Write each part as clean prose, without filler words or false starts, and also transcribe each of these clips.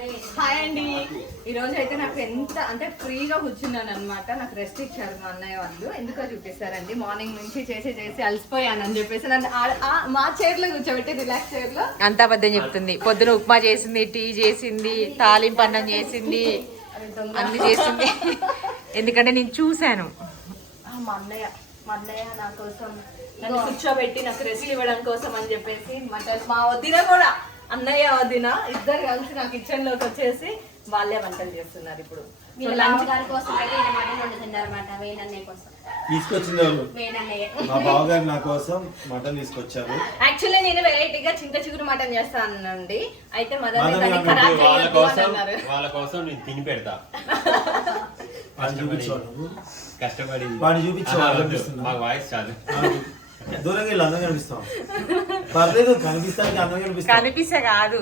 Hi అండి. ఈ రోజు అయితే నాకు ఎంత అంటే ఫ్రీగా కూర్చున్నాను అనమాట. నాకు రెస్ట్ ఇచ్చారు మా అన్నయ్య వాళ్ళు. ఎందుకో చూపిస్తారండి. మార్నింగ్ నుంచి చేసి అలసిపోయాను అని చెప్పేసి నన్ను మా చైర్ లో కూర్చోబెట్టి రిలాక్స్ చైర్ లో అంతా అబద్ధం చెప్తుంది. పొద్దున ఉప్మా చేసింది, టీ చేసింది, తాలింపు అన్నం చేసింది, అన్ని చేసింది. ఎందుకంటే నేను చూశాను. మా అన్నయ్య నా కోసం నన్ను కూర్చోబెట్టి నాకు రెస్ట్ ఇవ్వడం కోసం అని చెప్పేసి మటన్ మా వదిన కూడా అన్నయ్య వదిన ఇద్దరు కలిసి నాకు కిచెన్ లోకి వచ్చేసి వాళ్ళే వంటలు చేస్తున్నారు. ఇప్పుడు తీసుకొచ్చింది మా బావగారు నా కోసం మటన్ తీసుకొచ్చారు. యాక్చువల్లీ నేను వెరైటీగా చింత చిగురు మటన్ చేస్తానండి. అయితే వాళ్ళ కోసం నేను తిని పెడతా. కష్టపడి వాడిని చూపించాలి. మాకు వాయిస్ చాలు. దూరంగా వెళ్ళి అందంగా కనిపిస్తాం. పర్లేదు కనిపిస్తానికి అందంగా కనిపిస్తాం. కనిపిస్తే కాదు,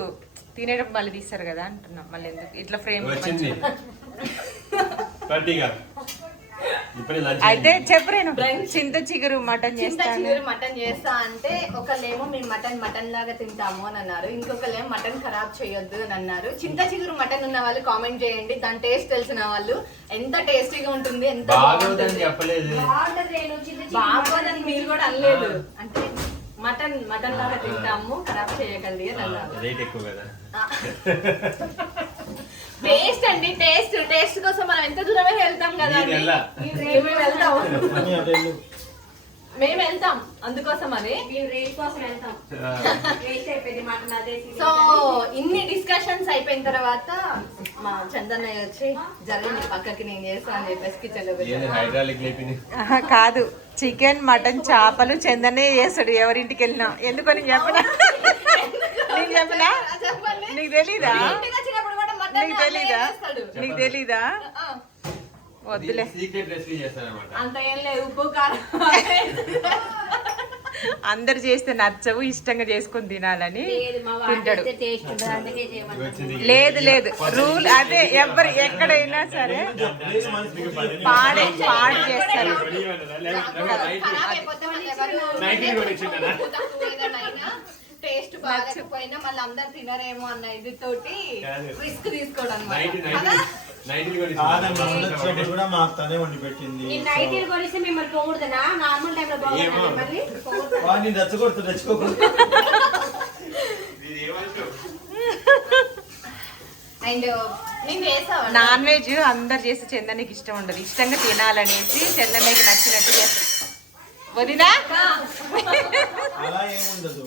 తినేటప్పుడు మళ్ళీ తీస్తారు కదా అంటున్నాం. మళ్ళీ ఎందుకు ఇట్లా ఫ్రేమ్ వచ్చింది. అయితే చెప్పరేను చింత చిగురు మటన్ చేస్తా అంటే ఒకళ్ళేమో మేము మటన్ లాగా తింటాము అని అన్నారు. ఇంకొకళ్ళేమో మటన్ ఖరాబ్ చేయొద్దు అని అన్నారు. చింత చిగురు మటన్ ఉన్న వాళ్ళు కామెంట్ చేయండి. దాని టేస్ట్ తెలిసిన వాళ్ళు ఎంత టేస్టీగా ఉంటుంది, ఎంత బాగుంటుంది. బాగోదని మీరు కూడా అనలేదు. అంటే మటన్ లాగా తింటాము, ఖరాబ్ చేయగలది అని అన్నారు. టేస్ట్ అండి, టేస్ట్ కోసం మనం ఎంత దూరమే వెళ్తాం కదా. మేము వెళ్తాం అందుకోసం అని. సో ఇన్ని డిస్కషన్స్ అయిపోయిన తర్వాత మా చందన్నయ్య వచ్చి జరిగింది పక్కకి నేను చేస్తా అని చెప్పేసి కిచెన్ కాదు, చికెన్ మటన్ చేపలు చందనే చేస్తాడు ఎవరింటికి వెళ్ళినా. ఎందుకని చెప్పనా? నీకు చెప్పనా? నీకు తెలీదా? నీకు తెలీదా? వద్దులే. అంత ఏం లేదు, ఉప్పు కారం అందరు చేస్తే నచ్చవు, ఇష్టంగా చేసుకొని తినాలని తింటాడు. లేదు రూల్ అదే. ఎవరు ఎక్కడైనా సరే పాడు చేస్తారు. టేస్ట్ బాగాలేకపోయినా మళ్ళీ అందరు తినరేమో అన్న ఇది తోటి రిస్క్ తీసుకోవడం. కూడా మా తనే వండి పెట్టింది. రెచ్చగొడుతు నాన్ వెజ్ అందరు చేసి చందనకి ఇష్టం ఉండదు. ఇష్టంగా తినాలనేసి చందనకి నచ్చినట్టు చేస్తారు. వదినా అలా ఏముండదు.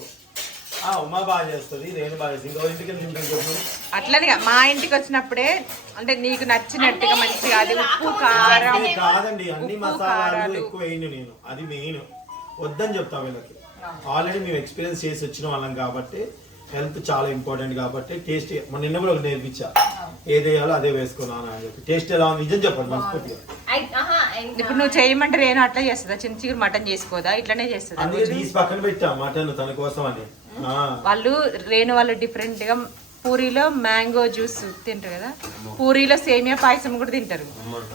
ఉమా బాగా చేస్తుంది, నేను బాగా చేస్తాను. అట్లనే మా ఇంటికి వచ్చినప్పుడే అంటే నీకు నచ్చినట్టుగా మంచిగా అది ఉప్పు కారం కాదండి, అన్ని మసాలాలు ఎక్కువ వేయను నేను. అది మెయిన్ వద్దని చెప్తా వీళ్ళకి. ఆల్రెడీ మేము ఎక్స్పీరియన్స్ చేసి వచ్చిన వాళ్ళం కాబట్టి హెల్త్ చాలా ఇంపార్టెంట్ కాబట్టి టేస్ట్ నిన్న కూడా ఒకటి నేర్పించా. ఏది వేయాలో అదే వేసుకున్నాను అని చెప్పి. టేస్ట్ ఎలా ఉంది నిజం చెప్పండి మనస్ఫూర్తిగా. ఇప్పుడు నువ్వు చేయమంటే నేను అట్లా చేస్తుందా? చిన్న చిగురు మటన్ చేసుకోదా? ఇట్లానే చేస్తుందా? అందుకే తీసి పక్కన పెట్టా మటన్ తన కోసం అని. వాళ్ళు రేణు వాళ్ళు డిఫరెంట్ గా పూరీలో మ్యాంగో జ్యూస్ తింటారు కదా, పూరీలో సేమియా పాయసం కూడా తింటారు.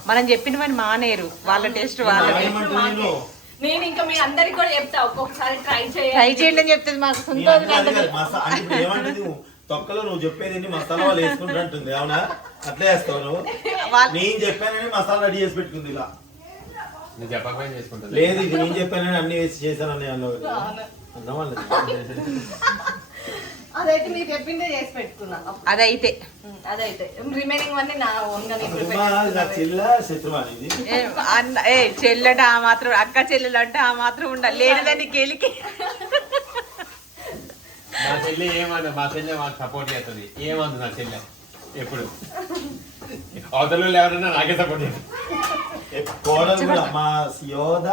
మనం చెప్పినవని మానేరు. వాళ్ళ టేస్ట్ వాళ్ళ. నేను ఇంకా మీ అందరికి కూడా చెప్తా, ఒక్కొక్కసారి ట్రై చేయండి అని చెప్తుంది. మాకు తొక్కలో నువ్వు చెప్పేది మసాలా వాళ్ళు వేసుకుంటుంటుంది. అవునా? అట్లే వేస్తావు నువ్వు. నేను చెప్పానని మసాలా రెడీ చేసి పెట్టుకుంది. ఇలా లేదు, ఇది నేను చెప్పానని అన్ని వేసి చేశానని అన్నావు. అదైతే మీరు చెప్పిందే చేసి పెట్టుకున్నా. అదైతే రిమైనింగ్ అన్ని నా ఓన్ గా చెల్లెట ఆ మాత్రం, అక్క చెల్లెలు అంటే ఆ మాత్రం ఉండాలి. లేనిదని గెలికి మా చెల్లి ఏమన్నా, మా చెల్లె మాకు సపోర్ట్ చేస్తుంది. ఏమంది నా చెల్లె ఎప్పుడు అవతల ఎవరన్నా నాకే సపోర్ట్ చేస్తుంది. కోడలు కూడా మా యోధ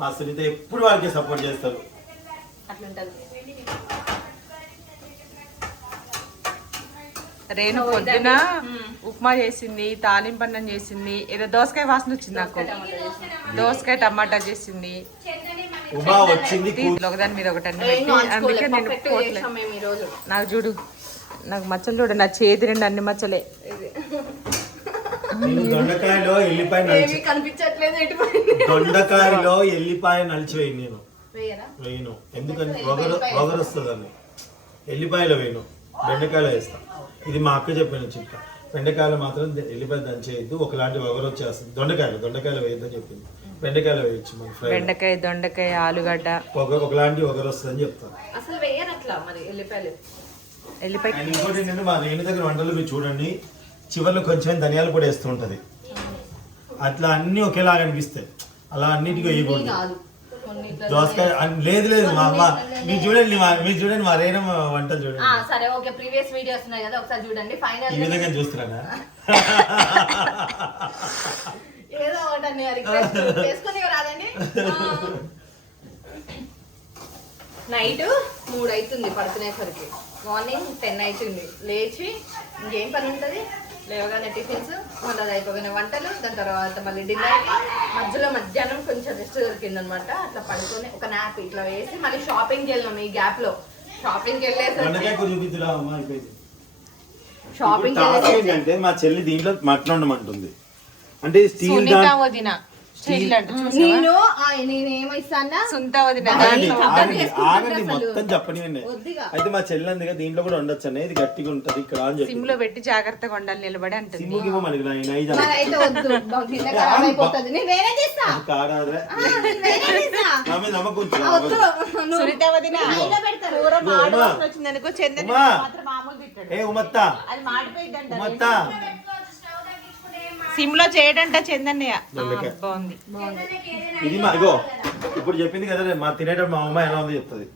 మా సునీత ఎప్పుడు వాళ్ళకి సపోర్ట్ చేస్తారు. రేణు పొద్దున ఉప్మా చేసింది, తాలింపు అన్నం చేసింది, ఏదో దోసకాయ వాసన వచ్చింది నాకు. దోసకాయ టమాటా చేసింది. ఒకదాని మీద ఒకటి అందుకే నేను పోట్లేదు. నాకు చూడు, నాకు మచ్చలు చూడు, నా చేతి రెండు అన్ని మచ్చలే. దొండకాయలో ఎల్లిపాయ నలిచివేయి నేను వేయను. ఎందుకంటే వగరు వస్తుంది అని ఎల్లిపాయలో వేయను, బెండకాయలో వేస్తా. ఇది మా అక్క చెప్పిన చిట్క. బెండకాయలు మాత్రం ఎల్లిపాయ దంచేయద్దు, ఒకలాంటి వగరు వచ్చేస్తుంది. దొండకాయలు వేయద్దని చెప్పింది. బెండకాయలు వేయచ్చు మన ఫ్రై. బెండకాయ, దొండకాయ, ఆలుగడ్డ ఒకలాంటి వగరు వస్తుందని చెప్తాను. అసలు వేయరు అట్లా మరి ఎల్లిపాయలు. ఎల్లిపాయ. అండ్ ఇంకోటి ఏంటంటే మా రేణు దగ్గర వంటలు మీరు చూడండి, చివర్లో కొంచెం ధనియాలు పొడి వేస్తూ ఉంటది. అట్లా అన్ని ఒకేలాగా అనిపిస్తాయి, అలా అన్నిటికీ వేయకూడదు. కాదు కొన్ని ఇట్లా దోసకాయ లేదు మా అమ్మ, మీరు చూడండి మా రేణు వంటలు చూడండి. సరే ఓకే, ప్రీవియస్ వీడియోస్ ఉన్నాయి కదా ఒకసారి చూడండి. ఫైనల్ ఈ విధంగా చూస్తున్నారా? ఏదో ఒకటి రిక్వెస్ట్ చేసుకుని రాదండి. నైట్ 3 అవుతుంది పడుకునేసరికి, మార్నింగ్ 10 అవుతుంది. లేచి ఇంకేం పని ఉంటుంది, లేవగానే టిఫిన్స్, మళ్ళీ అది అయిపోగానే వంటలు, దాని తర్వాత మళ్ళీ డిన్నర్కి, మధ్యలో మధ్యాహ్నం కొంచెం రెస్ట్ దొరికింది అనమాట. అట్లా పడుకొని ఒక నాప్ ఇట్లా వేసి మళ్ళీ షాపింగ్కి వెళ్ళాం. ఈ గ్యాప్ లో షాపింగ్కి వెళ్ళేసరికి షాపింగ్ ఏంటంటే మా చెల్లి దీంట్లో మటన్ ఉండమంటుంది. అంటే స్టీల్ సునీత వదిన నేను నేనేమిస్తానా సుంత వదిన ఆగండి మొత్తం చెప్పనివ్వండి. అయితే మా చెల్లి అందుగా దీంట్లో కూడా ఉండొచ్చు అనే, ఇది గట్టిగా ఉంటది ఇక్కడ అని చెప్పి సిమ్ లో పెట్టి జాగ్రత్తగా ఉండాలి, నిలబడి అంటుంది. సిమ్ముకి మనకి అయితే వద్దు, గిన్నె ఖరాబ్ అయిపోతుంది. నేనే చేస్తా, కాదాదే నా మీద నమ్మకం ఉంచు. సునీత వదిన కూర మాడవలసి వచ్చింది అనుకో, చందన్ మాత్రం మామూలు తిట్టాడు. ఏ ఉమత్తా అది మాడిపోయిందంట. ఉమత్తా సిమ్ లో చేయడంట చందన్నయ్య. బాగుంది. ఇది మా ఇగో ఇప్పుడు చెప్పింది కదా, మా తినేటప్పుడు మా అమ్మ ఎలా ఉందో చెప్తుంది.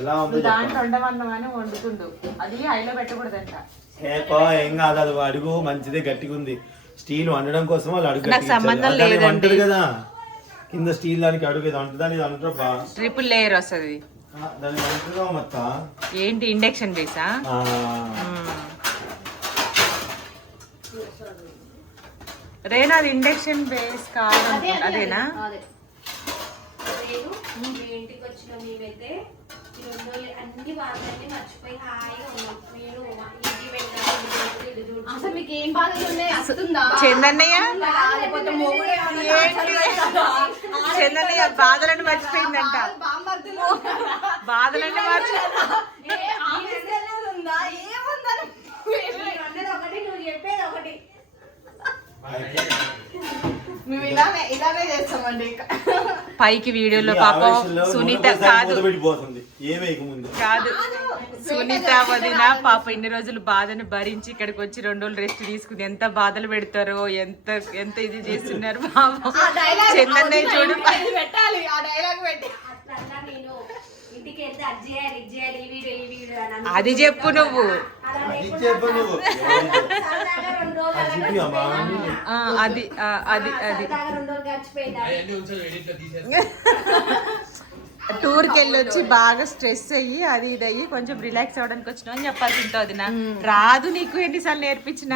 ఎలా ఉందో దాంట్లో వండమన్నాం అని వండుకుండు, అది హైలో పెట్టకూడదంట. ఏం కాదు, అది అడుగు మంచిదే, గట్టిగా ఉంది. స్టీల్ వండడం కోసం వాళ్ళు అడుగు నాకు సంబంధం లేదండి. వంటది కదా కింద స్టీల్, దానికి అడుగు ఇది వంటదని ఇది అంటారు బా. ట్రిపుల్ లేయర్ వస్తుంది. దాన్ని వంటగా మొత్తం ఏంటి ఇండక్షన్ బేసా? రేనా అది ఇండక్షన్ బేస్ కాదు, అదేనా? ఇంటికి వచ్చిన మేమైతే ఈ 2 రోజులు అన్ని బాధలన్నీ మర్చిపోయి హాయిగా ఉన్నాం. నేను ఇంటికి వెళ్ళాను. అసలు మీకు ఏం బాధలు ఉన్నాయి? వస్తుందా చందన్నయ్య లేకపోతే మొగుడే చందన్నయ్య బాధలను మర్చిపోయిందంట. బామ్మర్దులు బాధలన్నీ మర్చి ఉందా ఏముందని మీరు అన్నది ఒకటి, నువ్వు చెప్పేది ఒకటి. మేము ఇలానే చేస్తామండి. పైకి వీడియోలో పాపం సునీత కాదు కాదు సునీత వదిన పాప ఇన్ని రోజులు బాధను భరించి ఇక్కడికి వచ్చి 2 రోజులు రెస్ట్ తీసుకుని ఎంత బాధలు పెడతారో, ఎంత ఎంత ఇది చేస్తున్నారు పాపం. చందన్నయ్య చూడు పెట్టాలి ఆ డైలాగ్ పెట్టి. అట్లా నేను ఇంటికి వెళ్తే అది చేయాలి, ఇది చేయాలి, ఈ వీడియో అని అది చెప్పు నువ్వు. సరదాగా 2 రోజులు అది అది అది 2 రోజులు గడిచిపోయింది. టూర్కి వెళ్ళొచ్చి బాగా స్ట్రెస్ అయ్యి అది ఇది అయ్యి కొంచెం రిలాక్స్ అవ్వడానికి వచ్చినా అని చెప్పాల్సి ఉంటుంది. రాదు నీకు ఎన్నిసార్లు నేర్పించిన.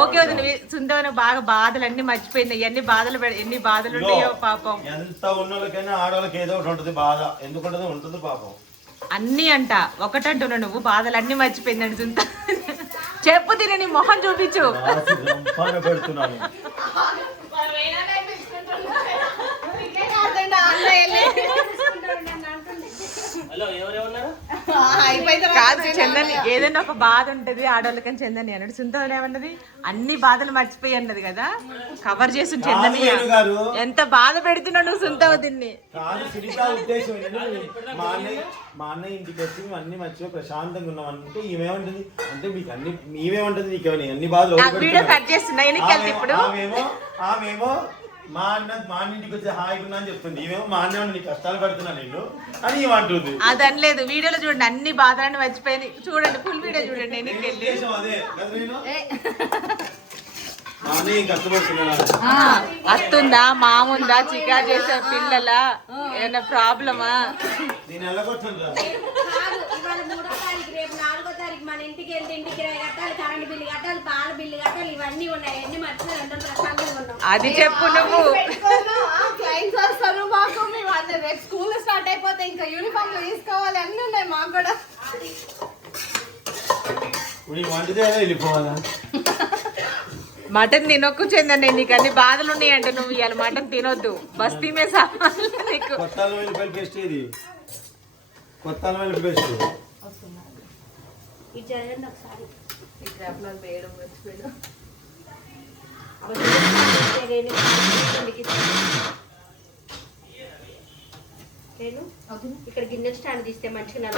ఓకే వదిన సుందర బాగా బాధలు అన్ని మర్చిపోయింది. ఎన్ని బాధలు ఎన్ని బాధలు ఉన్నాయో పాపం. ఎంత ఉన్నోళ్ళకైనా ఆడవాళ్ళకి ఏదో ఒకటి ఉంటుంది బాధ, ఎందుకంటే ఉంటుంది పాపం. అన్ని అంట ఒకటంటున్నా నువ్వు బాధలు అన్ని మర్చిపోయిందండి సుంత. చెప్పు తిని నీ మొహం చూపించు. పెడుతున్నాను కాదు చందని ఏదైనా ఒక బాధ ఉంటది ఆడవాళ్ళకని చందని అన్నాడు. సుందరని ఏమన్నది అన్ని బాధలు మర్చిపోయి అన్నది కదా, కవర్ చేసి చందని ఎంత బాధ పెడుతున్నాడు సుంతవతిని. మా అన్నయ్య ఇంటికి వచ్చి అన్ని మర్చిపోయి ప్రశాంతంగా ఉన్నాం అంటే ఈమెమంటది అంటే మీకు అన్ని ఈమెమంటది నీకు అన్ని బాధలు వీడియో కట్ చేస్తున్నా ఇప్పుడు. ఆమెమో మా అన్న ఇంటికి వచ్చి హాయిగా ఉన్నా అని చెప్తుంది, ఇవేమో మా అన్న నీ కష్టాలు పడుతున్నా నేను అని ఏమంటుంది. అది అనలేదు, వీడియోలో చూడండి అన్ని బాధలన్నీ మర్చిపోయింది. చూడండి ఫుల్ వీడియో చూడండి. అదే మా అన్నయ్య కష్టపడుతున్నాడు. వస్తుందా మాముందా చికా చేసే పిల్లల ఏమైనా ప్రాబ్లమా? నేను వెళ్ళగొట్టుందా కాదు, ఇవాళ 3వ తారీఖు, రేపు 4వ తారీఖు మన ఇంటికి వెళ్తే ఇంటికి కట్టాలి, కరెంట్ బిల్లు కట్టాలి, పాల బిల్లు కట్టాలి, ఇవన్నీ ఉన్నాయి. అన్ని మర్చిపోయి 2 రోజులు ప్రశాంతంగా ఉన్నాం. అది చెప్పు నువ్వు. క్లయింట్స్ వస్తారు మాకు, మేము అందరు రేపు స్కూల్ స్టార్ట్ అయిపోతే ఇంకా యూనిఫామ్లు తీసుకోవాలి, అన్ని ఉన్నాయి మాకు కూడా. వంటిదే వెళ్ళిపోవాలా? మటన్ తినొక్కు చెందండి, నీకు అన్ని బాధలు ఉన్నాయంటే నువ్వు ఇవాళ మటన్ తినొద్దు. బస్తీ మే సామాన్లు నీకు. కొత్త అల్లం వెల్లుల్లి పేస్ట్ ఇది చదవండి ఒకసారి. ఈ క్రాప్లో వేయడం మర్చిపోయాను. నేను ఇక్కడ గిన్నె స్టాండ్ తీస్తే మంచిగా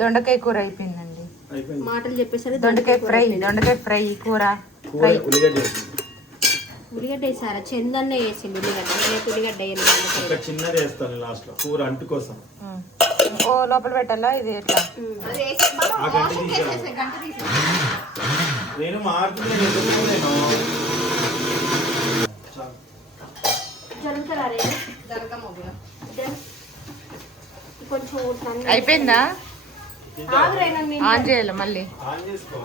దొండకాయ కూర అయిపోయిందండి. అయిపోయింది. మాటలు చెప్పేసరికి దొండకాయ ఫ్రై కూర కూర ఉల్లిగడ్డ వేసింది. ఉల్లిగడ్డ వేసారా? చందన్న వేసింది ఉల్లిగడ్డ. నేనైతే ఉల్లిగడ్డ ఒక చిన్నది వేస్తాను లాస్ట్ లో కూర అంటు కోసం. ఓ లోపల పెట్టాలా ఇది ఎట్లా? అది వేసి బాగా ఆ గంట వాషింగ్ తీసేయాలి. చేసేసే, గంట తీసేసే. నేను మారుతున్నాను ఎందుకు నేను జరుగుతారా? జరగం మొగ్గున. కొంచెం అయిపోయిందా? ఆగురైనా ఆన్ చేయాలి మళ్ళీ. ఆన్ చేసుకో.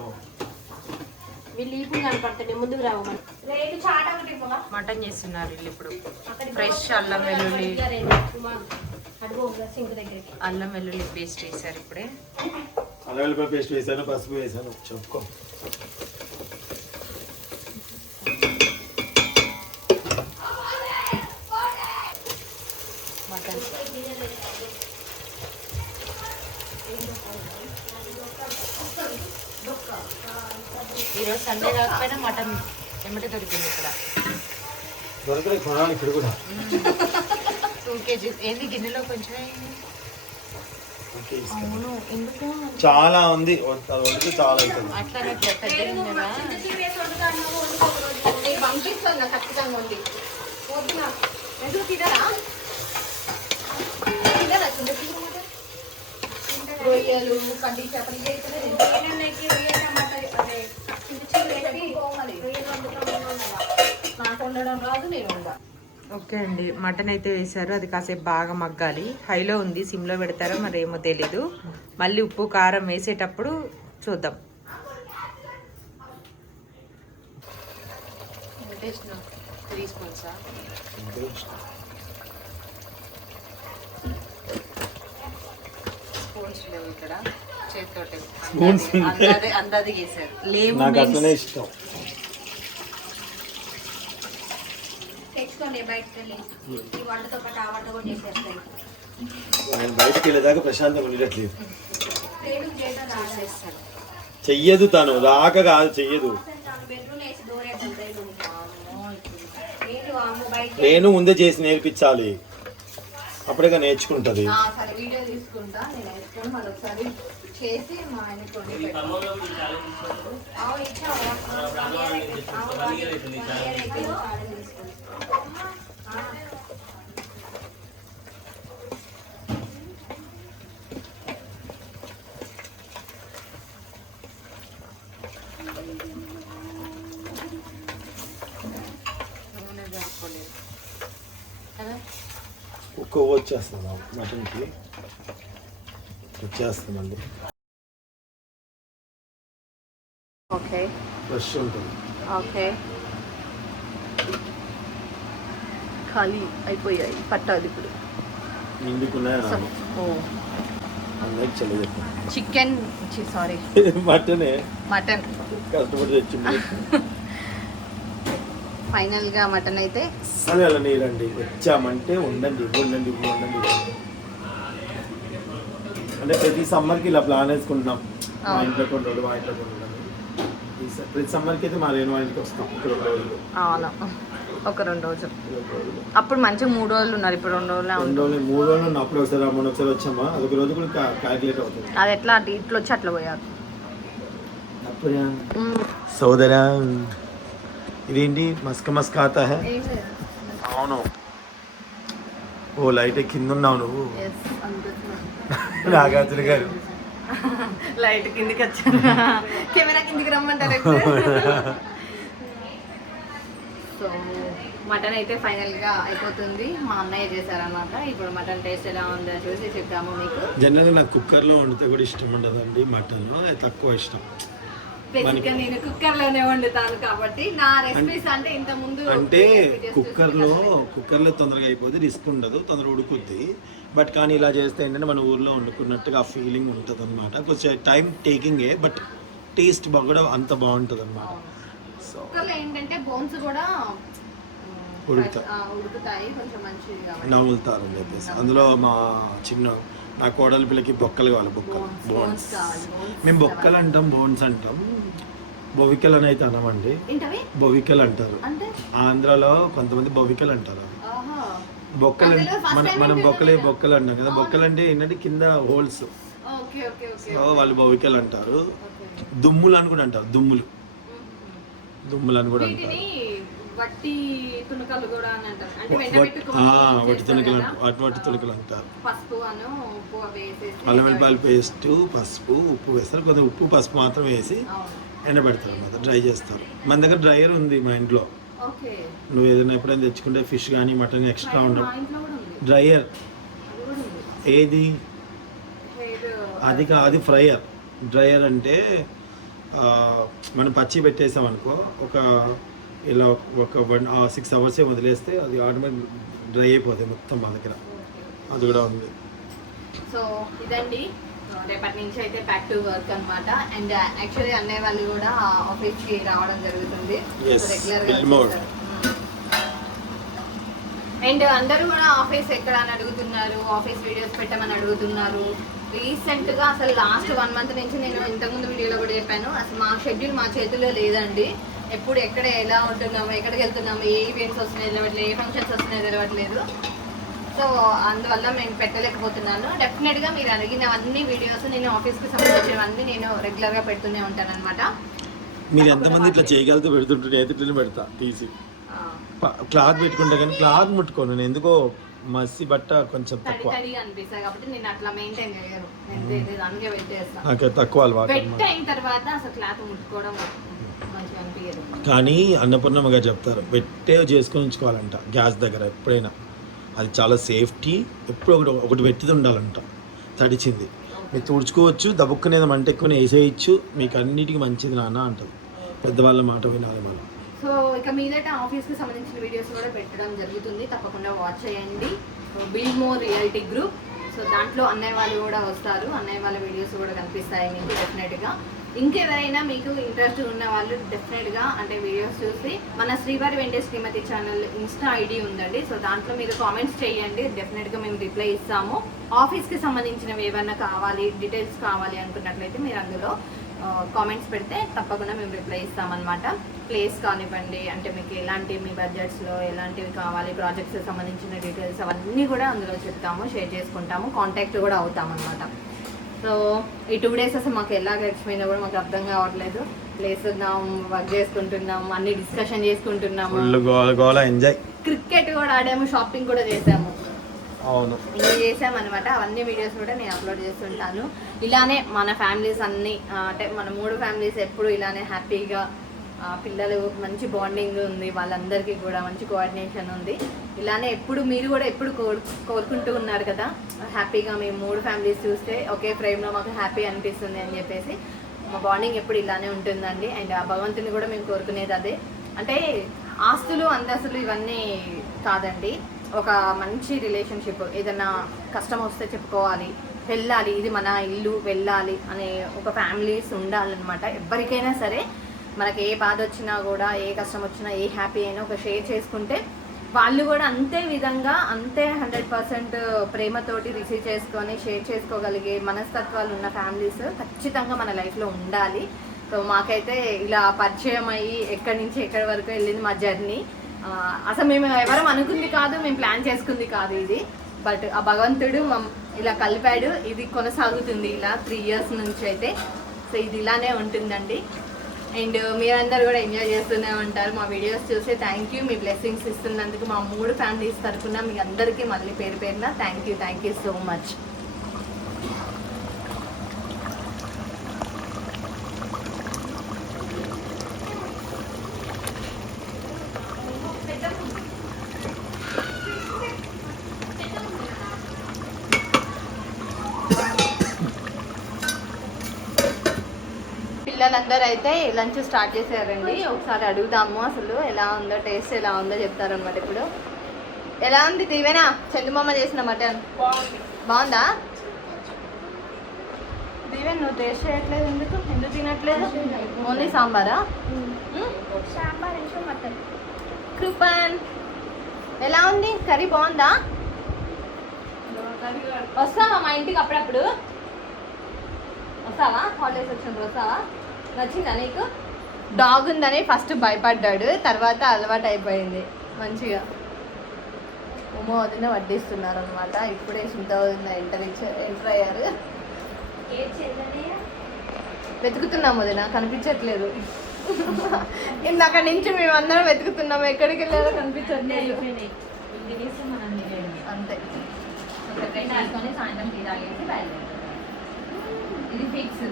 వీళ్ళు ఈపు కనపడతాయి ముందుకు రావు మనం. రేటు చాట ఒకటి ఇవ్వవా? మటన్ చేస్తున్నారు వీళ్ళు ఇప్పుడు. ఫ్రెష్ అల్లం వెల్లుల్లి అడుగు సింక్ దగ్గరికి. అల్లం వెల్లుల్లి పేస్ట్ వేసారు ఇప్పుడే. అల్లం వెల్లుల్లి పేస్ట్ వేసాను, పసుపు వేసాను. చెప్పుకో. మటన్ ఈరోజు సండే కాకపోయినా మటన్ ఎమ్మటి దొరికింది ఇక్కడ. దొరకలే కొనాలి ఇక్కడ కూడా. 2 kgs ఏంది గిన్నెలో కొంచెం. అవును ఎందుకు చాలా ఉంది, అది వండితే చాలా అవుతుంది. అట్లా పెద్ద గిన్నెలా? నేను పంపిస్తాను నాకు ఖచ్చితంగా ఉంది. వద్దు నాకు. ఎందుకు తినరా? తినరా చిన్న చిన్న మాట? రొయ్యలు, కంది చేపలు ఇవి అయితే నాకు వండడం రాదు, నేను వండా. ఓకే అండి, మటన్ అయితే వేశారు. అది కాసేపు బాగా మగ్గాలి. హైలో ఉంది, సిమ్లో పెడతారో మరి ఏమో తెలీదు. మళ్ళీ ఉప్పు కారం వేసేటప్పుడు చూద్దాం. టేస్ట్ 3 స్పూన్సా? స్పూన్స్ లేవు ఇక్కడ, చేతితోటి అందాది వేసారు. లేవు నాకు అట్లనే ఇష్టం. తెచ్చుకోండి బయటకు వెళ్ళి. ఈ వంటతో పాటు ఆ వంట కూడా చేసేస్తాయి. నేను బయటకు వెళ్ళేదాకా ప్రశాంతంగా ఉండట్లేదు. చేస్తారు. చెయ్యదు తను, రాక కాదు చెయ్యదు. బెడ్రూమ్ వేసి దూరేద్దాం బెడ్రూమ్. ఏంటి అమ్మ బయట నేను ముందే చేసి నేర్పించాలి, అప్పుడేగా నేర్చుకుంటది. సరే వీడియో తీసుకుంటా, నేను వేసుకొని మళ్ళీ ఒకసారి చేసి మా ఆయనకి వండి పెడతాను. అవును ఇచ్చాము. కుక్క వచ్చేస్తాను మటన్కి, వచ్చేస్తామండి. ఓకే ఫ్రెష్ ఉంటుంది. ఓకే ఖాళీ అయిపోయాయి, పట్టాలి ఇప్పుడు. నిండుకున్నాయి అందరికి చలి చికెన్ సారీ మటనే మటన్ కష్టపడి తెచ్చింది. ఫైనల్ గా మటన్ అయితే అసలు అలా నీరండి, వచ్చామంటే ఉండండి ఉండండి ఉండండి. అంటే ప్రతి సమ్మర్కి ఇలా ప్లాన్ వేసుకుంటున్నాం, మా ఇంట్లో కొన్ని రోజులు, మా ఇంట్లో కొన్ని రోజులు. ప్రతి సమ్మర్కి అయితే మా రేణు ఇంటికి వస్తాం. ఇక్కడ 2 రోజులు. అవును, ఒక 2 రోజులు. అప్పుడు మంచిగా 3 రోజులు ఉన్నారు, ఇప్పుడు 2 రోజులే 2 రోజులు 3 రోజులు ఉన్న అప్పుడు ఒకసారి మొన్న ఒకసారి వచ్చామా, అదొక రోజు కూడా క్యాల్కులేట్ అవుతుంది. అది ఎట్లా అంటే ఇట్లా వచ్చి అట్లా పోయారు. సోదరా ఇదేంటి మస్క మస్క ఆతా హై? అవును. ఓ లైట్ కింద ఉన్నావు నువ్వు. నాగార్జున గారు లైట్ కిందికి వచ్చాను, కెమెరా కిందికి రమ్మంటారు. సో మటన్ అయితే ఫైనల్ గా అయిపోతుంది. మా అన్నయ్య చేశారనమాట. ఇప్పుడు మటన్ టేస్ట్ ఎలా ఉందో చూసి చెప్తాము మీకు. జనరల్గా నాకు కుక్కర్లో వండితే కూడా ఇష్టం ఉండదండి మటన్, అది తక్కువ ఇష్టం. బేసిక్గా నేను కుక్కర్ లోనే వండుతాను కాబట్టి నా రెసిపీస్ అంటే ఇంత ముందు అంటే కుక్కర్లో తొందరగా అయిపోతే రిస్క్ ఉండదు, తొందరగా ఉడుకుద్ది. బట్ కానీ ఇలా చేస్తే ఏంటంటే మన ఊర్లో వండుకున్నట్టుగా ఆ ఫీలింగ్ ఉంటుంది అనమాట. కొంచెం టైం టేకింగే, బట్ టేస్ట్ కూడా అంత బాగుంటుంది అనమాట. సో కుక్కర్లో ఏంటంటే బోన్స్ కూడా ఉడుకుతాయి, ఉడుకుతాయి కొంచెం మంచిది కాబట్టి నవ్వులుతారని చెప్పేసి. అందులో మా నా కోడలి పిల్లకి బొక్కలు కావాలి, బొక్కలు బోన్స్. మేము బొక్కలు అంటాం, బోన్స్ అంటాం. బొవికల్ అని అయితే అనమండి, ఏంటవి బొవికల్ అంటారు. అంటే ఆంధ్రాలో కొంతమంది బొవికల్ అంటారు. ఆహా బొక్కలు అందులో first time మనం వింటున్నా బొక్కలు అంటాం కదా. బొక్కలు అంటే ఏంటంటే కింద holes, okay okay okay so వాళ్ళు బొవికల్ అంటారు. ఓకే. దుమ్ములు అని కూడా అంటారు, దుమ్ములు అని కూడా అంటారు. వీటిని వట్టి తునకలు కూడా అని అంటారు. అంటే వట్టి తునకలు అంటారు. పసుపు అను ఉప్పు వేసేసి అల్లం వెల్లిపాయల పేస్ట్, పసుపు, ఉప్పు వేస్తారు. కొద్దిగా ఉప్పు పసుపు మాత్రం వేసి అవును. ఎండబెడతారు అన్నమాట, డ్రై చేస్తారు. మన దగ్గర డ్రైయర్ ఉంది మా ఇంట్లో. ఓకే. నువ్వు ఏదైనా ఎప్పుడైనా తెచ్చుకుంటే ఫిష్ కానీ మటన్ ఎక్స్ట్రా ఉండదు, మా ఇంట్లో కూడా ఉంది. డ్రైయర్. అది కూడా ఉంది. ఏది హెయిర్ అది ఫ్రైయర్. డ్రైయర్ అంటే మనం పచ్చి పెట్టేసాం అనుకో, ఇలా ఒక 6 hours వదిలేస్తే అది ఆటోమేటిక్ డ్రై అయిపోతుంది మొత్తం మా దగ్గర. అది కూడా ఉంది. సో ఇదండి, రేపటి నుంచి అయితే బ్యాక్ టు వర్క్ అన్నమాట. అండ్ యాక్చువల్లీ అన్నయ్య వాళ్ళు కూడా ఆఫీస్కి రావడం జరుగుతుంది Yes, రెగ్యులర్గా. Billmore. అండ్ అందరూ కూడా ఆఫీస్ ఎక్కడ అని అడుగుతున్నారు, ఆఫీస్ వీడియోస్ పెట్టమని అడుగుతున్నారు. రీసెంట్గా అసలు లాస్ట్ 1 month నుంచి నేను ఇంతకుముందు వీడియోలో కూడా చెప్పాను, అసలు మా షెడ్యూల్ మా చేతిలో లేదండి. ఎప్పుడు ఎక్కడ ఎలా ఉంటున్నాము, ఎక్కడికి వెళ్తున్నాము, ఏ ఈవెంట్స్ వస్తున్నాయి తెలియట్లేదు, ఏ ఫంక్షన్స్ వస్తున్నాయి తెలియట్లేదు. సో అందువల్ల మేము పెట్టలేకపోతున్నాను. డెఫినెట్గా మీరు అడిగినవన్నీ వీడియోస్ నేను ఆఫీస్కి సంబంధించినవన్నీ నేను రెగ్యులర్గా పెడుతూనే ఉంటాను అనమాట. మీరు ఎంతమంది ఇట్లా చేయగలిగితే పెడుతుంటే ఎదుటిని పెడతా తీసి క్లాత్ పెట్టుకుంటా, కానీ క్లాత్ ముట్టుకోను నేను. ఎందుకో మసి బట్ట కొంచెం తక్కువ తడిగా అనిపిస్తాయి కాబట్టి నేను అట్లా మెయింటైన్ చేయను. నేను అందుకే పెట్టేస్తాను. నాకు తక్కువ అలవాటు వెట్ అన్నమాట. అయిన తర్వాత అసలు క్లాత్ ముట్టుకోవడం మంచిగా అనిపించదు. కానీ అన్నపూర్ణమ్మ గారు చెప్తారు, పెట్టే చేసుకొని ఉంచుకోవాలంట గ్యాస్ దగ్గర ఎప్పుడైనా. అది చాలా సేఫ్టీ. ఎప్పుడు ఒకటి పెట్టిది ఉండాలంట, తడిచింది. మీరు తుడుచుకోవచ్చు, దబుక్కునేది మంట ఎక్కువ వేసేయచ్చు, మీకు అన్నిటికీ మంచిది నాన్న అంటారు. పెద్దవాళ్ళ మాట వినాలి మనం. సో ఇక మీదట ఆఫీస్కి సంబంధించిన వీడియోస్ కూడా పెట్టడం జరుగుతుంది, తప్పకుండా వాచ్ చేయండి. బిల్మోర్ రియాలిటీ గ్రూప్, సో దాంట్లో అన్నయ్య వాళ్ళు కూడా వస్తారు, అన్నయ్య వాళ్ళ వీడియోస్ కూడా కనిపిస్తాయి మీకు డెఫినెట్గా. ఇంకెవరైనా మీకు ఇంట్రెస్ట్ ఉన్న వాళ్ళు డెఫినెట్గా అంటే వీడియోస్ చూసి మన శ్రీవారి వెంకటేష్ శ్రీమతి ఛానల్ ఇన్స్టా ఐడి ఉందండి, సో దాంట్లో మీరు కామెంట్స్ చేయండి, డెఫినెట్గా మేము రిప్లై ఇస్తాము. ఆఫీస్కి సంబంధించినవి ఏమన్నా కావాలి, డీటెయిల్స్ కావాలి అనుకున్నట్లయితే మీరు అందులో కామెంట్స్ పెడితే తప్పకుండా మేము రిప్లై ఇస్తామన్నమాట. ప్లేస్ కానివ్వండి, అంటే మీకు ఎలాంటి మీ బడ్జెట్స్లో ఎలాంటివి కావాలి, ప్రాజెక్ట్స్కి సంబంధించిన డీటెయిల్స్ అవన్నీ కూడా అందులో చెప్తాము, షేర్ చేసుకుంటాము, కాంటాక్ట్ కూడా అవుతామన్నమాట. సో ఈ 2 days అసలు మాకు ఎలా గడిచిపోయిందో కూడా మాకు అర్థం కావట్లేదు. ప్లేస్ ఉన్నాం, వర్క్ చేసుకుంటున్నాం, అన్ని డిస్కషన్ చేసుకుంటున్నాము, ఎంజాయ్. క్రికెట్ కూడా ఆడాము, షాపింగ్ కూడా చేసాము, అవును ఇన్ని చేసామన్నమాట. అవన్నీ వీడియోస్ కూడా నేను అప్లోడ్ చేస్తుంటాను. ఇలానే మన ఫ్యామిలీస్ అన్నీ అంటే మన 3 ఫ్యామిలీస్ ఎప్పుడు ఇలానే హ్యాపీగా, పిల్లలు మంచి బాండింగ్ ఉంది, వాళ్ళందరికీ కూడా మంచి కోఆర్డినేషన్ ఉంది. ఇలానే ఎప్పుడు మీరు కూడా ఎప్పుడు కోరుకుంటూ ఉన్నారు కదా, హ్యాపీగా మేము 3 ఫ్యామిలీస్ చూస్తే ఒకే ఫ్రేమ్లో మాకు హ్యాపీ అనిపిస్తుంది అని చెప్పేసి. మా బాండింగ్ ఎప్పుడు ఇలానే ఉంటుందండి. అండ్ ఆ భగవంతుని కూడా మేము కోరుకునేది అదే. అంటే ఆస్తులు అంతస్తులు ఇవన్నీ కాదండి, ఒక మంచి రిలేషన్షిప్. ఏదైనా కష్టం వస్తే చెప్పుకోవాలి, వెళ్ళాలి, ఇది మన ఇల్లు, వెళ్ళాలి అనే ఒక ఫ్యామిలీస్ ఉండాలన్నమాట. ఎవరికైనా సరే మనకి ఏ బాధ వచ్చినా కూడా, ఏ కష్టం వచ్చినా, ఏ హ్యాపీ అయినా ఒక షేర్ చేసుకుంటే వాళ్ళు కూడా అంతే విధంగా అంతే 100% ప్రేమతోటి రిసీవ్ చేసుకొని షేర్ చేసుకోగలిగే మనస్తత్వాలు ఉన్న ఫ్యామిలీస్ ఖచ్చితంగా మన లైఫ్లో ఉండాలి. సో మాకైతే ఇలా పరిచయం అయ్యి ఎక్కడి నుంచి ఎక్కడి వరకు వెళ్ళింది మా జర్నీ. అసలు మేము ఎవరం అనుకుంది కాదు, మేము ప్లాన్ చేసుకుంది కాదు ఇది. బట్ ఆ భగవంతుడు ఇలా కలిపాడు, ఇది కొనసాగుతుంది ఇలా 3 years నుంచి అయితే. సో ఇది ఇలానే ఉంటుందండి. అండ్ మీరందరూ కూడా ఎంజాయ్ చేస్తూనే ఉంటారు మా వీడియోస్ చూసి. థ్యాంక్ యూ, మీ బ్లెస్సింగ్స్ ఇస్తున్నందుకు మా 3 ఫ్యామిలీస్ తరఫున మీ అందరికీ మళ్ళీ పేరు పేరున థ్యాంక్ యూ సో మచ్. పిల్లలందరూ అయితే లంచ్ స్టార్ట్ చేశారండి. ఒకసారి అడుగుదాము అసలు ఎలా ఉందో, టేస్ట్ ఎలా ఉందో చెప్తారనమాట. ఇప్పుడు ఎలా ఉంది దీవేనా, చందుమామ చేసిన మటన్ బాగుందా? దీవెన్ నువ్వు టేస్ట్ చేయట్లేదు, ఎందుకు తినట్లేదు? ఓన్లీ సాంబారా? సాంబార్ మటన్ కృపన్ ఎలా ఉంది కర్రీ? బాగుందా? వస్తావా మా ఇంటికి అప్పుడప్పుడు? వస్తావా? హాలిడేస్ వచ్చినప్పుడు వస్తావా? నచ్చిందా నీకు? డాగ్ ఉందని ఫస్ట్ భయపడ్డాడు, తర్వాత అలవాటు అయిపోయింది మంచిగా. ఉమో వదిన వడ్డిస్తున్నారు అనమాట. ఇప్పుడే సుంత వదిన ఎంటర్ అయ్యారు. వెతుకుతున్నాం వదిన, కనిపించట్లేదు. ఇందాక నుంచి మేమందరం వెతుకుతున్నాం, ఎక్కడికి వెళ్ళారో కనిపించట్లేదు. అంతే. తీసుకొని సాయంత్రం టీ తాగేసి బయలుదేరుతారు. ఇది ఫిక్స్.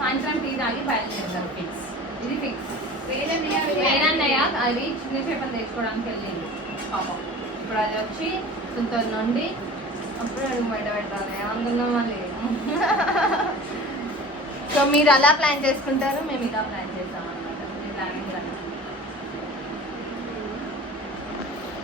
సాయంత్రం టీ తాగి బయలుదేరుతారు ఫిక్స్. ఇది ఫిక్స్. వేరన్నయ్య అది చిన్న చేపలు తెచ్చుకోవడానికి వెళ్ళింది పాపం. ఇప్పుడు అది వచ్చి సుంతూరు నుండి అప్పుడు అడుగు బయట పెట్టాలి ఏమనుకున్నాం మళ్ళీ. సో మీరు అలా ప్లాన్ చేసుకుంటారు, మేము ఇలా ప్లాన్ చేసుకుంటాం.